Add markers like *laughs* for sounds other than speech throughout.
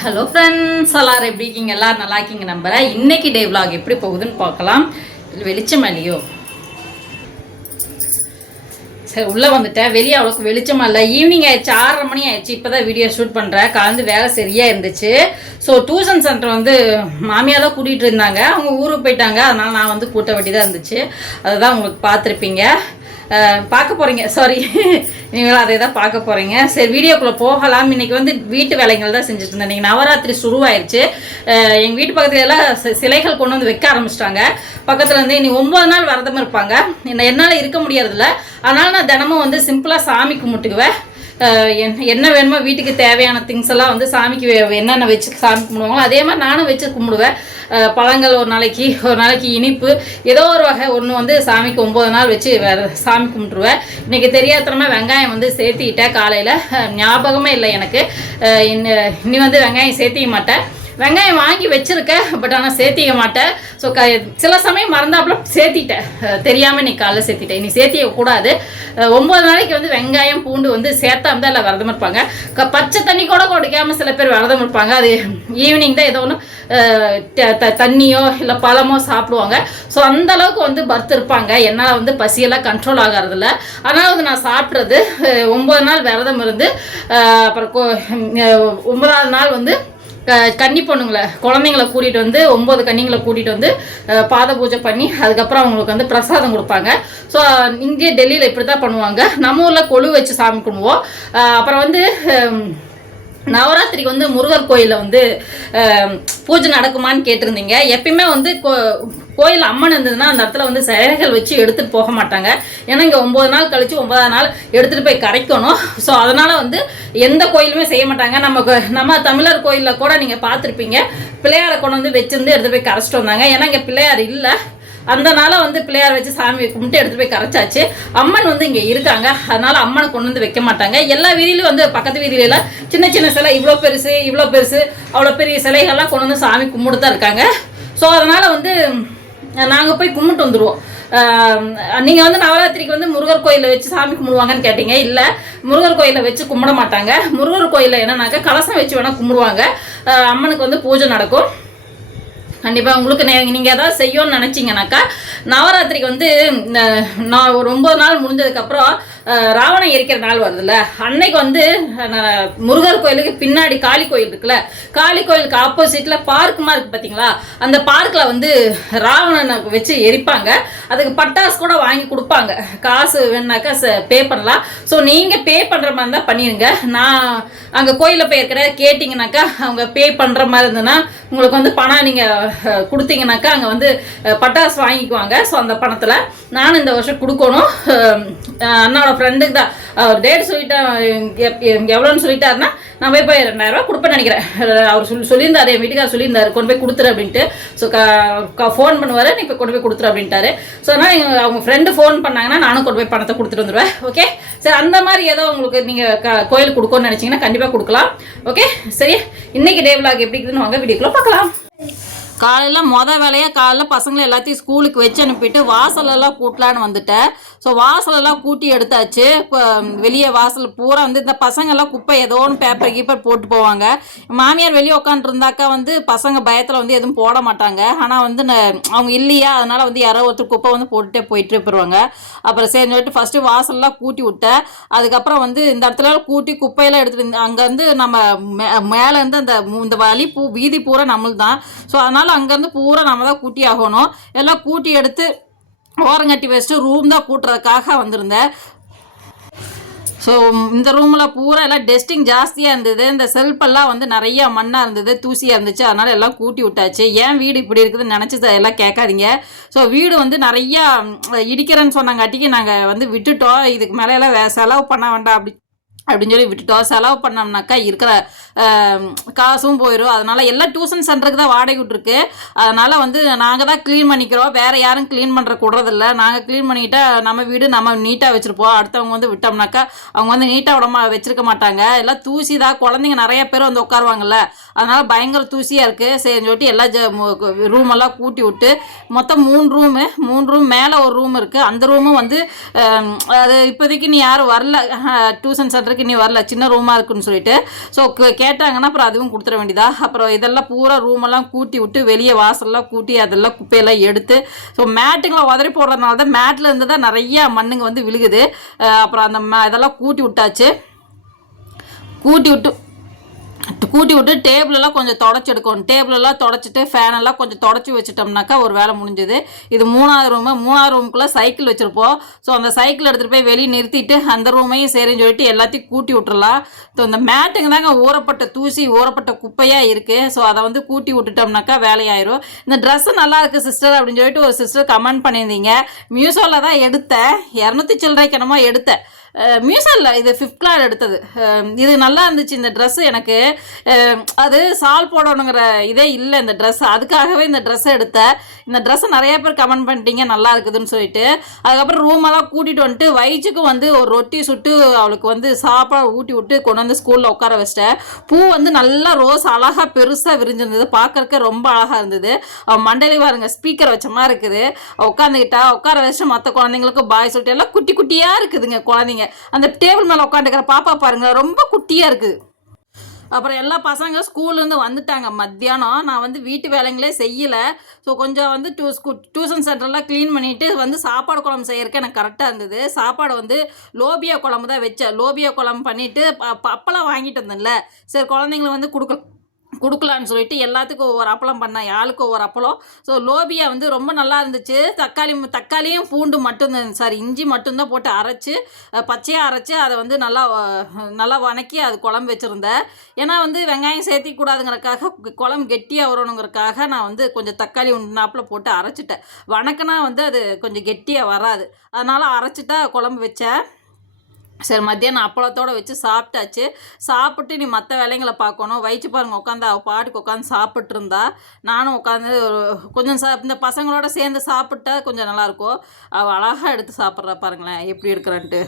Hello friends எல்லாரும் எப்படி இருக்கீங்க? எல்லாரும் நல்லா இருக்கீங்க நம்புகிறேன் இன்னைக்கு டே விலாக் எப்படி போகுதுன்னு பார்க்கலாம். வெளிச்சம் இல்லையோ? சரி உள்ளே வந்துட்டேன். வெளியே அவ்வளோக்கு வெளிச்சமாக இல்லை. ஈவினிங் ஆயிடுச்சு ஆறரை மணி ஆயிடுச்சு. இப்போ தான் வீடியோ ஷூட் பண்ணுறேன் கலந்து வேலை சரியாக இருந்துச்சு. ஸோ டியூஷன் சென்டர் வந்து மாமியார் தான் கூட்டிகிட்டு இருந்தாங்க. அவங்க ஊருக்கு போயிட்டாங்க. அதனால் நான் வந்து கூட்ட வேண்டியதாக இருந்துச்சு. அதை தான் உங்களுக்கு பார்த்துருப்பீங்க. பார்க்க போகிறீங்க சாரி *laughs* நீங்களும் அதை தான் பார்க்க போகிறீங்க சரி வீடியோக்குள்ளே போகலாம். இன்னைக்கு வந்து வீட்டு வேலைகள் தான் செஞ்சுட்டு இருந்தேன். இன்னைக்கு நவராத்திரி சுருவாயிருச்சு. எங்கள் வீட்டு பக்கத்துல எல்லாம் சிலைகள் கொண்டு வந்து வைக்க ஆரம்பிச்சிட்டாங்க. பக்கத்தில் வந்து இனி ஒம்பது நாள் விரதம் இருப்பாங்க. என்ன என்னால் இருக்க முடியறதில்ல. அதனால் நான் தினமும் வந்து சிம்பிளாக சாமி கும்பிட்டுக்குவேன். என்ன வேணுமோ வீட்டுக்கு தேவையான திங்ஸ் எல்லாம் வந்து சாமிக்கு வே- என்னென்ன வச்சு சாமி கும்பிடுவாங்களோ அதே மாதிரி நானும் வச்சு கும்பிடுவேன். பழங்கள் ஒரு நாளைக்கு ஒரு நாளைக்கு இனிப்பு ஏதோ ஒரு வகை ஒன்று வந்து சாமிக்கு ஒம்பது நாள் வச்சு வேறு சாமி கும்பிட்டுருவேன். இன்றைக்கி தெரியாதனமா வெங்காயம் வந்து சேர்த்திக்கிட்டேன் காலையில். ஞாபகமே இல்லை எனக்கு. இன்னி இனி வந்து வெங்காயம் சேர்த்திக்க மாட்டேன். வெங்காயம் வாங்கி வச்சுருக்கேன் பட் ஆனால் சேர்த்திக்க மாட்டேன். ஸோ க சில சமயம் மறந்தாப்புல சேர்த்திட்டேன். தெரியாமல் தெரியாம இன்னைக்கு காலைல சேர்த்திட்டேன். இனி சேர்த்திக்க கூடாது. ஒம்பது நாளைக்கு வந்து வெங்காயம் பூண்டு வந்து சேர்த்தாம தான் எல்லாம் விரதம் இருப்பாங்க. க பச்சை தண்ணி கூட குடிக்காமல் சில பேர் விரதம் இருப்பாங்க. அது ஈவினிங் தான் ஏதோ ஒன்று தண்ணியோ இல்லை பழமோ சாப்பிடுவாங்க. ஸோ அந்த அளவுக்கு வந்து பர்த் இருப்பாங்க. என்னால் வந்து பசியெல்லாம் கண்ட்ரோல் ஆகிறதில்ல. ஆனால் வந்து நான் சாப்பிட்றது ஒம்பது நாள் விரதம் இருந்து அப்புறம் ஒன்பதாவது நாள் வந்து கன்னி பொண்ணுங்களை குழந்தைங்கள கூட்டிகிட்டு வந்து ஒம்பது கன்னிங்களை கூட்டிகிட்டு வந்து பாத பூஜை பண்ணி அதுக்கப்புறம் அவங்களுக்கு வந்து பிரசாதம் கொடுப்பாங்க. ஸோ இங்கே டெல்லியில் இப்படி தான் பண்ணுவாங்க. நம்ம ஊரில் கொழு வச்சு சாமி கும்பிடுவோம். அப்புறம் வந்து நவராத்திரிக்கு வந்து முருகர் கோயிலில் வந்து பூஜை நடக்குமான்னு கேட்டிருந்தீங்க. எப்பயுமே வந்து கோ கோயில் அம்மன் இருந்ததுன்னா அந்த இடத்துல வந்து சிலைகள் வச்சு எடுத்துகிட்டு போக மாட்டாங்க. ஏன்னா இங்கே ஒம்பது நாள் கழிச்சு ஒன்பதாம் நாள் எடுத்துகிட்டு போய் கரைக்கணும். ஸோ அதனால் வந்து எந்த கோயிலுமே செய்ய மாட்டாங்க. நம்ம நம்ம தமிழர் கோயிலில் கூட நீங்கள் பார்த்துருப்பீங்க. பிள்ளையாரை கொண்டு வந்து வச்சிருந்து எடுத்து போய் கரைச்சிட்டு வந்தாங்க. ஏன்னா இங்கே பிள்ளையார் இல்லை. அந்த வந்து பிள்ளையார் வச்சு சாமி கும்பிட்டு எடுத்து போய் கரைச்சாச்சு. அம்மன் வந்து இங்கே இருக்காங்க. அதனால அம்மனை கொண்டு வந்து வைக்க மாட்டாங்க. எல்லா வீதியிலும் வந்து பக்கத்து வீதியில சின்ன சின்ன சிலை இவ்வளோ பெருசு இவ்வளோ பெருசு அவ்வளோ பெரிய சிலைகள்லாம் கொண்டு வந்து சாமி கும்பிட்டு தான் இருக்காங்க. ஸோ அதனால வந்து நாங்கள் போய் கும்பிட்டு வந்துடுவோம் நீங்கள் வந்து நவராத்திரிக்கு வந்து முருகர் கோயிலில் வச்சு சாமி கும்பிடுவாங்கன்னு கேட்டீங்க. இல்லை முருகர் கோயிலில் வச்சு கும்பிட மாட்டாங்க. முருகர் கோயிலில் என்னன்னாக்கா கலசம் வச்சு வேணால் கும்பிடுவாங்க. அம்மனுக்கு வந்து பூஜை நடக்கும். கண்டிப்பாக உங்களுக்கு நே- நீங்கள் ஏதாவது செய்யணும்னு நினச்சிங்கனாக்கா நவராத்திரிக்கு வந்து நான் ஒரு ஒம்பது நாள் முடிஞ்சதுக்கப்புறம் ராவணம் ராவணன் எரிக்கிற நாள் வருதுல்ல. அன்னைக்கு வந்து முருகர் கோயிலுக்கு பின்னாடி காளி கோயில் இருக்குல்ல. காளி கோயிலுக்கு ஆப்போசிட்ல பார்க்குமா இருக்கு பார்த்தீங்களா அந்த பார்க்கில் வந்து ராவணனை வச்சு எரிப்பாங்க. அதுக்கு பட்டாசு கூட வாங்கி கொடுப்பாங்க. காசு வேணாக்கா பே பண்ணலாம். ஸோ நீங்கள் பே பண்ணுற மாதிரி தான் பண்ணிடுங்க நான் அங்கே கோயிலில் போயிருக்கிறேன் கேட்டிங்கனாக்கா அவங்க பே பண்ணுற மாதிரி இருந்ததுன்னா உங்களுக்கு வந்து பணம் நீங்கள் கொடுத்தீங்கனாக்கா அங்கே வந்து பட்டாசு வாங்கிக்குவாங்க. ஸோ அந்த பணத்தில் நானும் இந்த வருஷம் கொடுக்கணும். அண்ணாவோட ஃப்ரெண்டுக்கு தான். அவர் டேட் சொல்லிட்டேன் எவ்வளோன்னு சொல்லிட்டாருன்னா நான் போய் போய் ரெண்டாயிரம் கொடுப்பேன் கொடுப்பேன்னு நினைக்கிறேன். அவர் சொல்லி சொல்லியிருந்தார் என் வீட்டுக்கார் சொல்லியிருந்தாரு கொண்டு போய் கொடுத்துரு அப்படின்ட்டு. ஸோ ஃபோன் பண்ணுவார் நீ இப்போ கொண்டு போய் கொடுத்துரு அப்படின்ட்டாரு. ஸோ அதனால் எங்கள் அவங்க ஃப்ரெண்டு ஃபோன் பண்ணாங்கன்னா நானும் கொண்டு போய் பணத்தை கொடுத்துட்டு வந்துடுவேன் ஓகே சரி அந்த மாதிரி ஏதோ உங்களுக்கு நீங்கள் க கோயில் கொடுக்கணும்னு நினச்சிங்கன்னா கண்டிப்பாக கொடுக்கலாம். ஓகே சரி இன்னைக்கு டே vlog எப்படி இருக்குதுன்னு வாங்க வீடியோக்குள்ளே பார்க்கலாம். காலையில் மொதல் வேலையாக காலைல பசங்களை எல்லாத்தையும் ஸ்கூலுக்கு வச்சு அனுப்பிட்டு வாசலெல்லாம் கூட்டலான்னு வந்துட்டேன். ஸோ வாசலெல்லாம் கூட்டி எடுத்தாச்சு. இப்போ வெளியே வாசல் பூரா வந்து இந்த பசங்கெல்லாம் குப்பை ஏதோ ஒன்று பேப்பர் கீப்பர் போட்டு போவாங்க. மாமியார் வெளியே உட்காந்துருந்தாக்கா வந்து பசங்க பயத்தில் வந்து எதுவும் போட மாட்டாங்க. ஆனால் வந்து ந- அவங்க இல்லையா? அதனால் வந்து யாரோ ஒருத்தர் குப்பை வந்து போட்டுட்டே போயிட்டு போயிடுவாங்க அப்புறம் சரி சொல்லிட்டு ஃபஸ்ட்டு வாசல்லாம் கூட்டி விட்டேன். அதுக்கப்புறம் வந்து இந்த இடத்துல கூட்டி குப்பையெல்லாம் எடுத்துகிட்டு அங்கே வந்து நம்ம மே அந்த இந்த வழி பூ வீதி பூரா நம்மளுதான். ஸோ அதனால் அங்கேருந்து பூரா நம்ம தான் கூட்டி ஆகணும். எல்லாம் கூட்டி எடுத்து ஓரங்கட்டி வச்சுட்டு ரூம் தான் கூட்டுறதுக்காக வந்திருந்தேன். ஸோ இந்த ரூமில் பூரா எல்லாம் டெஸ்டிங் ஜாஸ்தியாக இருந்தது. இந்த செல்ஃபெல்லாம் வந்து நிறைய மண்ணாக இருந்தது தூசியாக இருந்துச்சு. அதனால் எல்லாம் கூட்டி விட்டாச்சு. ஏன் வீடு இப்படி இருக்குதுன்னு நினச்சி எல்லாம் கேட்காதீங்க. ஸோ வீடு வந்து நிறையா இடிக்கிறேன்னு சொன்னாங்காட்டிக்கு நாங்கள் வந்து விட்டுட்டோம். இதுக்கு மேலே எல்லாம் செலவு பண்ண வேண்டாம் அப்படி அப்படின்னு சொல்லி விட்டுட்டோம். செலவு பண்ணோம்னாக்கா இருக்கிற காசும் போயிடும் அதனால் எல்லாம் டியூஷன் சென்டருக்கு தான் வாடகை விட்டுருக்கு. அதனால் வந்து நாங்கள் தான் க்ளீன் பண்ணிக்கிறோம். வேறு யாரும் க்ளீன் பண்ணுற கூடுறதில்ல. நாங்கள் க்ளீன் பண்ணிக்கிட்டால் நம்ம வீடு நம்ம நீட்டாக வச்சுருப்போம். அடுத்தவங்க வந்து விட்டோம்னாக்கா அவங்க வந்து நீட்டாக விட மா வச்சுருக்க மாட்டாங்க. எல்லாம் தூசி தான். குழந்தைங்க நிறைய பேர் வந்து உட்காருவாங்கல்ல. அதனால் பயங்கர தூசியாக இருக்குது சரின்னு சொல்லிட்டு எல்லா ஜ ரூம் எல்லாம் கூட்டி விட்டு மொத்தம் மூணு ரூமு மூணு ரூம் மேலே ஒரு ரூம் இருக்குது அந்த ரூமும் வந்து அது இப்போதைக்கு நீ யாரும் வரல. டியூஷன் சென்டருக்கு இருக்கு இனி வரல. சின்ன ரூமாக இருக்குன்னு சொல்லிட்டு. ஸோ கேட்டாங்கன்னா அப்புறம் அதுவும் கொடுத்துட வேண்டியதா? அப்புறம் இதெல்லாம் பூரா ரூமெல்லாம் கூட்டி விட்டு வெளியே வாசல்லாம் கூட்டி அதெல்லாம் குப்பையெல்லாம் எடுத்து ஸோ மேட்டுங்களை உதறி போடுறதுனால தான் மேட்டில் இருந்து தான் நிறைய மண்ணுங்க வந்து விழுகுது. அப்புறம் அந்த இதெல்லாம் கூட்டி விட்டாச்சு. கூட்டி விட்டு கூட்டி விட்டு டேபிளெல்லாம் கொஞ்சம் தொடச்சி எடுக்கணும். டேபிளெல்லாம் தொடச்சிட்டு ஃபேனெல்லாம் கொஞ்சம் தொடச்சி வச்சிட்டோம்னாக்கா ஒரு வேலை முடிஞ்சுது. இது மூணாவது ரூமு மூணாவது ரூமுக்குள்ளே சைக்கிள் வச்சுருப்போம். ஸோ அந்த சைக்கிள் எடுத்துகிட்டு போய் வெளியே நிறுத்திட்டு அந்த ரூமையும் சரின்னு சொல்லிட்டு எல்லாத்தையும் கூட்டி விட்டுறலாம். ஸோ இந்த மேட்டுங்க தாங்க ஊறப்பட்ட தூசி ஊறப்பட்ட குப்பையாக இருக்குது ஸோ அதை வந்து கூட்டி விட்டுட்டோம்னாக்கா வேலையாயிரும். இந்த ட்ரெஸ்ஸு நல்லா இருக்குது சிஸ்டர் அப்படின்னு சொல்லிட்டு ஒரு சிஸ்டர் கமெண்ட் பண்ணியிருந்தீங்க. மியூசோவில் தான் எடுத்தேன். இரநூத்தி சில்லறைக்கு என்னமோ எடுத்தேன். மியூசரில் இது ஃபிஃப்த் கிளாஸ் எடுத்தது. இது நல்லா இருந்துச்சு இந்த ட்ரெஸ்ஸு எனக்கு. அது சால் போடணுங்கிற இதே இல்லை இந்த ட்ரெஸ் அதுக்காகவே இந்த ட்ரெஸ்ஸை எடுத்தேன் இந்த ட்ரெஸ்ஸை நிறைய பேர் கமெண்ட் பண்ணிட்டீங்க நல்லா இருக்குதுன்னு சொல்லிட்டு. அதுக்கப்புறம் ரூமெல்லாம் கூட்டிகிட்டு வந்துட்டு வயிற்றுக்கும் வந்து ஒரு ரொட்டி சுட்டு அவளுக்கு வந்து சாப்பாடு ஊட்டி விட்டு கொண்டு வந்து ஸ்கூலில் உட்கார வச்சிட்டேன். பூ வந்து நல்லா ரோஸ் அழகாக பெருசாக விரிஞ்சிருந்தது. பார்க்கறக்க ரொம்ப அழகாக இருந்தது. அவள் மண்டையில பாருங்க ஸ்பீக்கர் வச்ச மாதிரி இருக்குது. உட்காந்துக்கிட்டா உட்கார வச்சு மற்ற குழந்தைங்களுக்கும் பாய் சொல்லிட்டு எல்லாம் குட்டி குட்டியாக இருக்குதுங்க குழந்தைங்க. அந்த டேபிள் மேலே உட்காந்துக்கிற பாப்பா பாருங்க ரொம்ப குட்டியாக இருக்குது அப்புறம் எல்லா பசங்க ஸ்கூல்லேருந்து வந்துட்டாங்க. மத்தியானம் நான் வந்து வீட்டு வேலைங்களே செய்யலை. ஸோ கொஞ்சம் வந்து டூ ஸ்கூ டியூஷன் சென்டர்லாம் க்ளீன் பண்ணிவிட்டு வந்து சாப்பாடு குழம்பு செய்யறதுக்கு எனக்கு கரெக்டாக இருந்தது. சாப்பாடு வந்து லோபியா குழம்பு தான் வச்சேன். லோபியா குழம்பு பண்ணிவிட்டு அப்பெல்லாம் வாங்கிட்டு வந்தேன்ல. சரி குழந்தைங்களை வந்து கொடுக்க கொடுக்கலான்னு சொல்லிட்டு எல்லாத்துக்கும் ஒவ்வொரு அப்பளம் பண்ணேன். ஆளுக்கு ஒவ்வொரு அப்பளம். ஸோ லோபியா வந்து ரொம்ப நல்லா இருந்துச்சு. தக்காளி தக்காளியும் பூண்டு மட்டும்தான் சாரி இஞ்சி மட்டும்தான் போட்டு அரைச்சி பச்சையாக அரைச்சி அதை வந்து நல்லா நல்லா வணக்கி அது குழம்பு வச்சுருந்தேன். ஏன்னா வந்து வெங்காயம் சேர்த்திக்க கூடாதுங்கிறக்காக குழம்பு கெட்டியாக வரணுங்கிறக்காக நான் வந்து கொஞ்சம் தக்காளி உண்டாப்பில் போட்டு அரைச்சிட்டேன். வணக்கினா வந்து அது கொஞ்சம் கெட்டியாக வராது. அதனால் அரைச்சிட்டா குழம்பு வச்சேன். சரி மத்தியானம் அப்பளத்தோடு வச்சு சாப்பிட்டாச்சு. சாப்பிட்டு நீ மற்ற வேலைங்களை பார்க்கணும். வயிற்று பாருங்க உட்காந்து அவள் பாட்டுக்கு உட்காந்து சாப்பிட்ருந்தா நானும் உட்காந்து ஒரு கொஞ்சம் சா இந்த பசங்களோட சேர்ந்து சாப்பிட்டா கொஞ்சம் நல்லாயிருக்கும். அவள் அழகாக எடுத்து சாப்பிட்றா பாருங்களேன் எப்படி எடுக்கிறான்ட்டு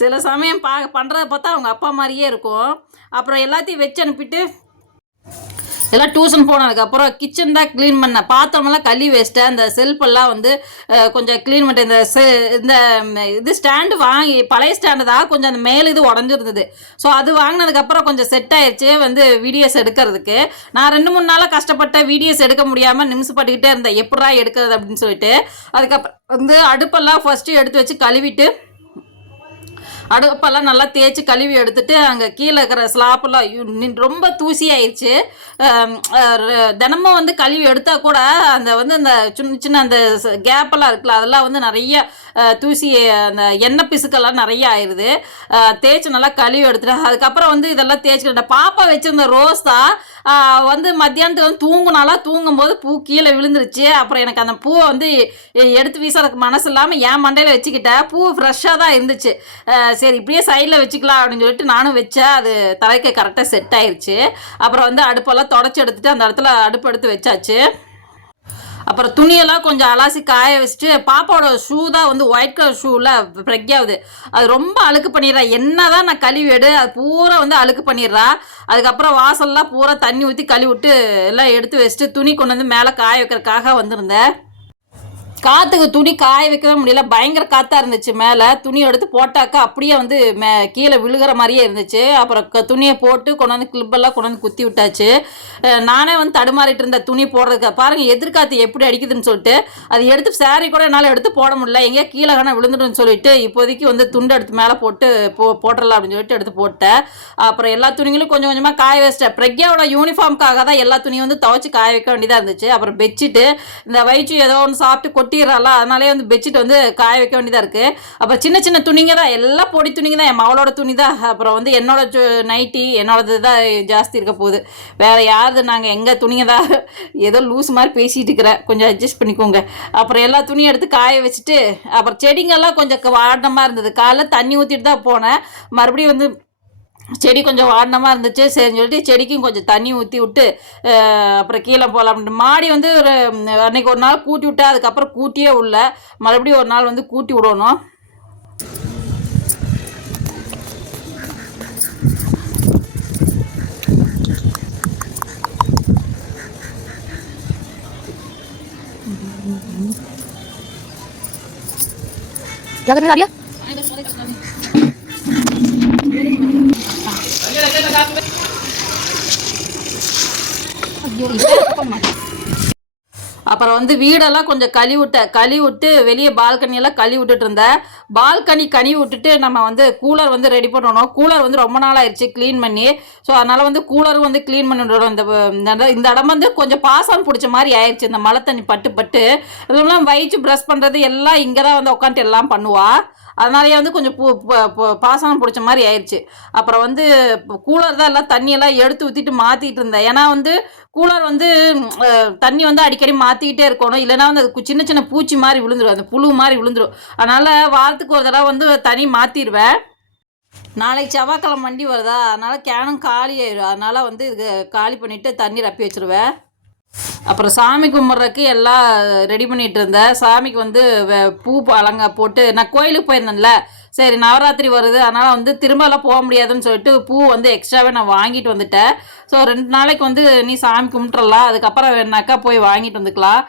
சில சமயம் பா பண்ணுறத பார்த்தா அவங்க அப்பா மாதிரியே இருக்கும். அப்புறம் எல்லாத்தையும் வச்சு அனுப்பிட்டு எல்லாம் டியூஷன் போனதுக்கப்புறம் கிச்சன் தான் க்ளீன் பண்ணேன் பாத்திரமெல்லாம் கழுவி வச்சிட்டேன் அந்த செல்ஃபெல்லாம் வந்து கொஞ்சம் க்ளீன் பண்ணிட்டேன் இந்த செ- இந்த இது ஸ்டாண்டு வாங்கி பழைய ஸ்டாண்டு தான் கொஞ்சம் அந்த மேல் இது உடஞ்சிருந்தது. ஸோ அது வாங்கினதுக்கப்புறம் கொஞ்சம் செட் ஆயிடுச்சு வந்து வீடியோஸ் எடுக்கிறதுக்கு. நான் ரெண்டு மூணு நாளாக கஷ்டப்பட்ட வீடியோஸ் எடுக்க முடியாமல் நிமிஷப்பட்டுக்கிட்டே இருந்தேன். எப்படா எடுக்கிறது அப்படின்னு சொல்லிட்டு அதுக்கப்புறம் வந்து அடுப்பெல்லாம் ஃபஸ்ட்டு எடுத்து வச்சு கழுவிட்டு அடுப்பெல்லாம் நல்லா தேய்ச்சி கழுவி எடுத்துட்டு அங்கே கீழே இருக்கிற ஸ்லாப்பெல்லாம் ஐயோ, ரொம்ப தூசி ஆயிடுச்சு தினமும் வந்து கழுவி எடுத்தால் கூட அந்த வந்து அந்த சின்ன சின்ன அந்த கேப்பெல்லாம் இருக்குல்ல அதெல்லாம் வந்து நிறைய தூசி அந்த எண்ணெய் பிசுக்கெல்லாம் நிறைய ஆயிடுது தேய்ச்சி நல்லா கழுவி எடுத்துட்டு அதுக்கப்புறம் வந்து இதெல்லாம் தேய்ச்சிக்கிட்டேன் பாப்பா வச்சிருந்த ரோஸ் தான் வந்து மத்தியானத்துக்கு வந்து தூங்குனாலாம் தூங்கும்போது பூ கீழே விழுந்துருச்சு. அப்புறம் எனக்கு அந்த பூவை வந்து எடுத்து வீசறதுக்கு மனசு இல்லாமல் என் மண்டையில் வச்சுக்கிட்டேன். பூ ஃப்ரெஷ்ஷாக தான் இருந்துச்சு. சரி இப்படியே சைடில் வச்சுக்கலாம் அப்படின்னு சொல்லிட்டு நானும் வச்சேன். அது தலைக்கு கரெக்டாக செட் ஆயிடுச்சு அப்புறம் வந்து அடுப்பெல்லாம் தொடச்சி எடுத்துட்டு அந்த இடத்துல அடுப்பு எடுத்து வச்சாச்சு. அப்புறம் துணியெல்லாம் கொஞ்சம் அலாசி காய வச்சுட்டு பாப்பாவோட ஷூ தான் வந்து ஒயிட் கலர் ஷூவில் பிரக்யாவுது அது ரொம்ப அழுக்கு பண்ணிடுறா. என்ன தான் நான் கழுவி எடு அது பூரா வந்து அழுக்கு பண்ணிடுறா. அதுக்கப்புறம் வாசல்லாம் பூரா தண்ணி ஊற்றி கழுவி விட்டு எல்லாம் எடுத்து வச்சுட்டு துணி கொண்டு வந்து மேலே காய வைக்கிறதுக்காக வந்திருந்தேன். காற்றுக்கு துணி காய வைக்கவே முடியல. பயங்கர காற்றாக இருந்துச்சு மேலே. துணி எடுத்து போட்டாக்கா அப்படியே வந்து மே கீழே விழுகிற மாதிரியே இருந்துச்சு. அப்புறம் க- துணியை போட்டு கொண்டு வந்து கிளிப்பெல்லாம் கொண்டு வந்து குத்தி விட்டாச்சு. நானே வந்து தடுமாறிட்டு இருந்த துணி போடுறதுக்கு. பாருங்கள் எதிர்காத்து எப்படி அடிக்குதுன்னு சொல்லிட்டு அது எடுத்து சாரி கூட என்னால் எடுத்து போட முடியல. எங்கேயா கீழே வேணா விழுந்துடும் சொல்லிட்டு இப்போதைக்கு வந்து துண்டு எடுத்து மேலே போட்டு போ போட்டுடலாம் அப்படின்னு சொல்லிட்டு எடுத்து போட்டேன். அப்புறம் எல்லா துணிகளும் கொஞ்சம் கொஞ்சமாக காய வச்சிட்டேன். பிரக்யாவோட யூனிஃபார்முக்காக தான் எல்லா துணியும் வந்து துவச்சி காய வைக்க வேண்டியதாக இருந்துச்சு. அப்புறம் பெட்ஷீட்டு இந்த வயிற்று ஏதோ ஒன்று சாப்பிட்டு கொட்டிடுறாளா? அதனாலே வந்து பெட்ஷீட் வந்து காய வைக்க வேண்டியதாக இருக்குது அப்புறம் சின்ன சின்ன துணிங்க தான் எல்லாம் பொடி துணிங்க தான் என் மவளோட துணி தான். அப்புறம் வந்து என்னோட நைட்டி என்னோடது தான் ஜாஸ்தி இருக்க போகுது. வேறு யாருது நாங்கள் எங்கள் துணிங்க தான்? ஏதோ லூஸ் மாதிரி பேசிகிட்டு இருக்கிறேன் கொஞ்சம் அட்ஜஸ்ட் பண்ணிக்கோங்க. அப்புறம் எல்லா துணியும் எடுத்து காய வச்சுட்டு அப்புறம் செடிங்கெல்லாம் கொஞ்சம் வாடமாக இருந்தது. காலைல தண்ணி ஊற்றிட்டு தான் போனேன். மறுபடியும் வந்து செடி கொஞ்சம் வாடினமாக இருந்துச்சு சரின்னு சொல்லிட்டு செடிக்கும் கொஞ்சம் தண்ணி ஊற்றி விட்டு அஹ், அப்புறம் கீழே போகலாம் அப்படின்ட்டு மாடி வந்து ஒரு ம், அன்னைக்கு ஒரு நாள் கூட்டி விட்டா அதுக்கப்புறம் கூட்டியே உள்ள மறுபடியும் ஒரு நாள் வந்து கூட்டி விடணும் क्या करने जा रही है அப்புறம் வந்து வீடெல்லாம் கொஞ்சம் கழி விட்ட கழி விட்டு வெளியே பால்கனியெல்லாம் கழி விட்டுட்டு இருந்தேன். பால்கனி கனி விட்டுட்டு நம்ம வந்து கூலர் வந்து ரெடி பண்ணணும். கூலர் வந்து ரொம்ப நாள் ஆயிடுச்சு க்ளீன் பண்ணி. ஸோ அதனால் வந்து கூலரும் வந்து க்ளீன் பண்ணிவிடணும் இந்த இந்த இடம் வந்து கொஞ்சம் பாசம் பிடிச்ச மாதிரி ஆயிடுச்சு. இந்த மழை தண்ணி பட்டு பட்டு. அதுவும் வயிற்று ப்ரெஷ் பண்ணுறது எல்லாம் இங்கே தான் வந்து உட்காந்துட்டு எல்லாம் பண்ணுவாள் அதனாலேயே வந்து கொஞ்சம் பூ ப- பாசனம் பிடிச்ச மாதிரி ஆயிடுச்சு அப்புறம் வந்து கூலர் தான் எல்லாம் தண்ணியெல்லாம் எடுத்து ஊற்றிட்டு மாற்றிட்டு இருந்தேன். ஏன்னா வந்து கூலர் வந்து தண்ணி வந்து அடிக்கடி மாற்றிக்கிட்டே இருக்கணும். இல்லைன்னா வந்து அது சின்ன சின்ன பூச்சி மாதிரி விழுந்துடும் அந்த புழு மாதிரி விழுந்துரும். அதனால் வாரத்துக்கு ஒரு தடவை வந்து தண்ணி மாற்றிடுவேன் நாளைக்கு செவ்வாய்க்கிழமை வண்டி வருதா? அதனால் கேனும் காலி ஆயிடும் அதனால் வந்து இது காலி பண்ணிவிட்டு தண்ணி ரப்பி வச்சிருவேன். அப்புறம் சாமி கும்பிட்றதுக்கு எல்லாம் ரெடி பண்ணிட்டு இருந்தேன். சாமிக்கு வந்து பூ அலங்க போட்டு நான் கோயிலுக்கு போயிருந்தேன்ல சரி நவராத்திரி வருது. அதனால் வந்து திரும்பலாம் போக முடியாதுன்னு சொல்லிட்டு பூ வந்து எக்ஸ்ட்ராவே நான் வாங்கிட்டு வந்துட்டேன். ஸோ ரெண்டு நாளைக்கு வந்து நீ சாமி கும்பிட்றலாம் அதுக்கப்புறம் வேணாக்கா போய் வாங்கிட்டு வந்துக்கலாம்.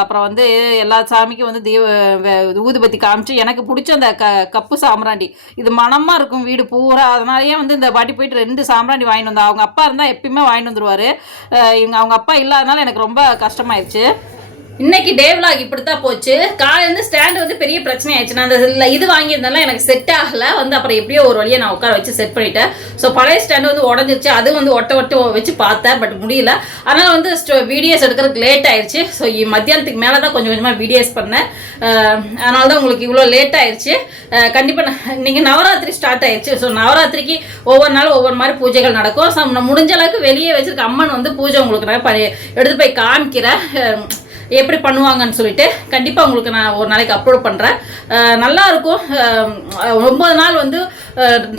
அப்புறம் வந்து எல்லா சாமிக்கும் வந்து தீப ஊதுபத்தி காமிச்சு எனக்கு பிடிச்ச அந்த க கப்பு சாம்பிராண்டி இது மணமாக இருக்கும் வீடு பூரா. அதனாலேயே வந்து இந்த பாட்டி போயிட்டு ரெண்டு சாம்பிராண்டி வாங்கிட்டு வந்தேன். அவங்க அப்பா இருந்தால் எப்பயுமே வாங்கிட்டு வந்துடுவார் இவங்க அவங்க அப்பா இல்லாதனால எனக்கு ரொம்ப கஷ்டமாயிருச்சு. இன்னைக்கு டே விலாக் இப்படித்தான் போச்சு. காலையிலேருந்து ஸ்டாண்ட் வந்து பெரிய பிரச்சனை ஆயிடுச்சு நான் அந்த இது வாங்கியிருந்தாலும் எனக்கு செட் ஆகல. வந்து அப்புறம் எப்படியோ ஒரு வழியை நான் உட்கார வச்சு செட் பண்ணிட்டேன். ஸோ பழைய ஸ்டாண்ட் வந்து உடஞ்சிருச்சு. அது வந்து ஒட்ட ஒட்ட வச்சு பார்த்தேன் பட் முடியல. அதனால் வந்து வீடியோஸ் எடுக்கிறதுக்கு லேட் ஆயிடுச்சு. ஸோ மத்தியானத்துக்கு மேலே தான் கொஞ்சம் கொஞ்சமாக வீடியோஸ் பண்ணேன். அஹ் அதனால தான் உங்களுக்கு இவ்வளோ லேட் ஆயிடுச்சு. கண்டிப்பாக இன்றைக்கி நவராத்திரி ஸ்டார்ட் ஆயிடுச்சு. ஸோ நவராத்திரிக்கு ஒவ்வொரு நாளும் ஒவ்வொரு மாதிரி பூஜைகள் நடக்கும். ஸோ நான் முடிஞ்ச அளவுக்கு வெளியே வச்சிருக்க அம்மன் வந்து பூஜை உங்களுக்கு நான் எடுத்து போய் காமிக்கிறேன். எப்படி பண்ணுவாங்கன்னு சொல்லிட்டு கண்டிப்பாக உங்களுக்கு நான் ஒரு நாளைக்கு அப்லோட் பண்ணுறேன் நல்லா இருக்கும். ஒம்பது நாள் வந்து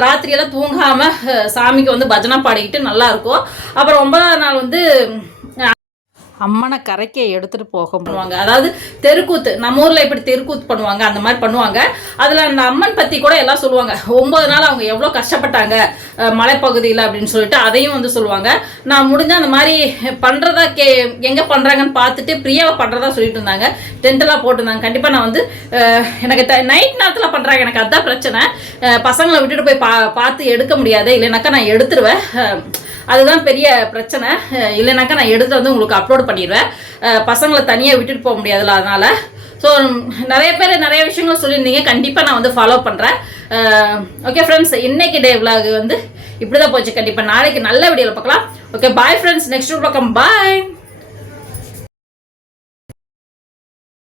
ராத்திரியெல்லாம் தூங்காமல் சாமிக்கு வந்து பஜனை பாடிக்கிட்டு நல்லா இருக்கும். அப்புறம் ஒன்பதாவது நாள் வந்து அம்மனை கரைக்க எடுத்துகிட்டு போக பண்ணுவாங்க. அதாவது தெருக்கூத்து. நம்ம ஊரில் இப்படி தெருக்கூத்து பண்ணுவாங்க. அந்த மாதிரி பண்ணுவாங்க. அதில் அந்த அம்மன் பற்றி கூட எல்லாம் சொல்லுவாங்க. ஒம்பது நாள் அவங்க எவ்வளோ கஷ்டப்பட்டாங்க மலைப்பகுதியில் அப்படின்னு சொல்லிட்டு அதையும் வந்து சொல்லுவாங்க. நான் முடிஞ்ச அந்த மாதிரி பண்ணுறதா கே எங்கே பண்ணுறாங்கன்னு பார்த்துட்டு பிரியாவை பண்ணுறதா சொல்லிட்டு இருந்தாங்க. டென்ட்டெல்லாம் போட்டிருந்தாங்க கண்டிப்பாக நான் வந்து எனக்கு நைட் நேரத்தில் பண்ணுறாங்க எனக்கு அதுதான் பிரச்சனை. பசங்களை விட்டுட்டு போய் பா பார்த்து எடுக்க முடியாது. இல்லைனாக்கா நான் எடுத்துருவேன். அதுதான் பெரிய பிரச்சனை. இல்லைனாக்கா நான் எடுத்து வந்து உங்களுக்கு அப்லோட் பண்ணிடுவேன். பசங்களை தனியாக விட்டுட்டு போக முடியாதுல்ல அதனால. ஸோ நிறைய பேர் நிறைய விஷயங்கள் சொல்லியிருந்தீங்க. கண்டிப்பாக நான் வந்து ஃபாலோ பண்ணுறேன் ஓகே ஃப்ரெண்ட்ஸ் இன்னைக்கு டே விலாக் வந்து இப்படி தான் போச்சு. கண்டிப்பாக நாளைக்கு நல்ல வீடியோவில் பார்க்கலாம். ஓகே பாய் ஃப்ரெண்ட்ஸ் நெக்ஸ்ட் பக்கம் பாய்